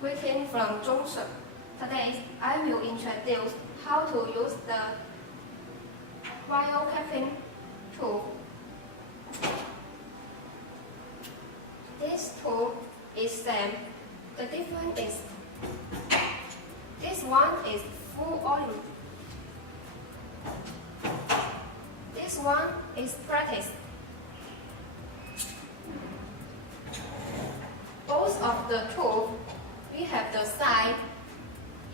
Greeting from Johnson. Today I will introduce how to use the wire capping tool. This tool is same. The difference is this one is full oil. This one is practice. Both of the tools, we have the size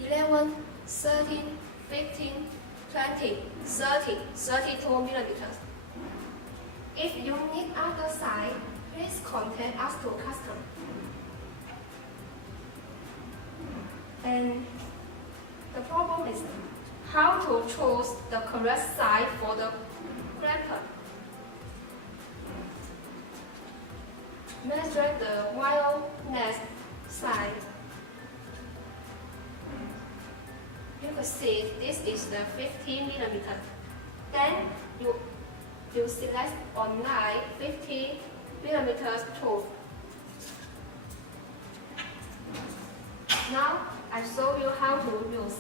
11, 13, 15, 20, 30, 32 millimeters. If you need other size, please contact us to custom. And the problem is how to choose the correct size for the crimper. Measure the wire nest size. You can see this is the 15 millimeters. Then you select online 50 millimeters tool. Now I show you how to use.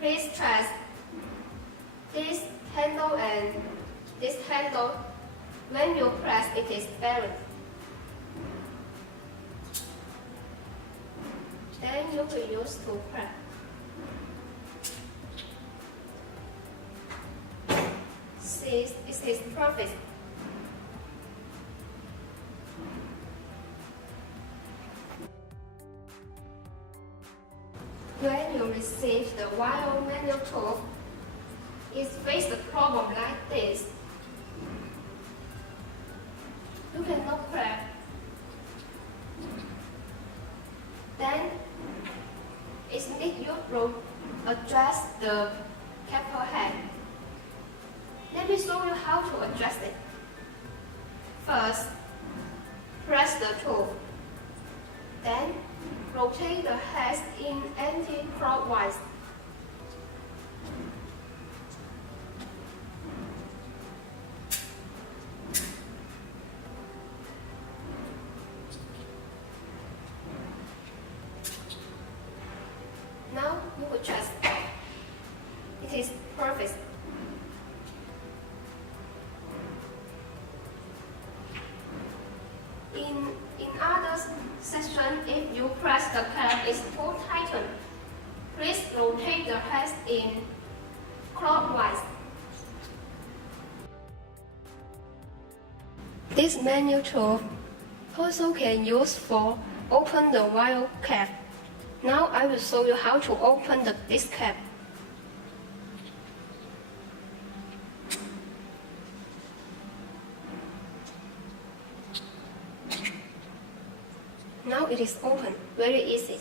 Please trust this handle and this handle. When you press, it is balanced. Then you will use to press. See, it is perfect. When you receive the wire manual tool, it faces a problem like this. You cannot press. Then it needs you to adjust the capper head. Let me show you how to adjust it. First, press the tool. Then rotate the head in anti-clockwise. Now you adjust. It is perfect. In other section, if you press the cap is too tightened, please rotate the head in clockwise. This manual tool also can use for open the wire cap. Now I will show you how to open this cap. Now it is open, very easy.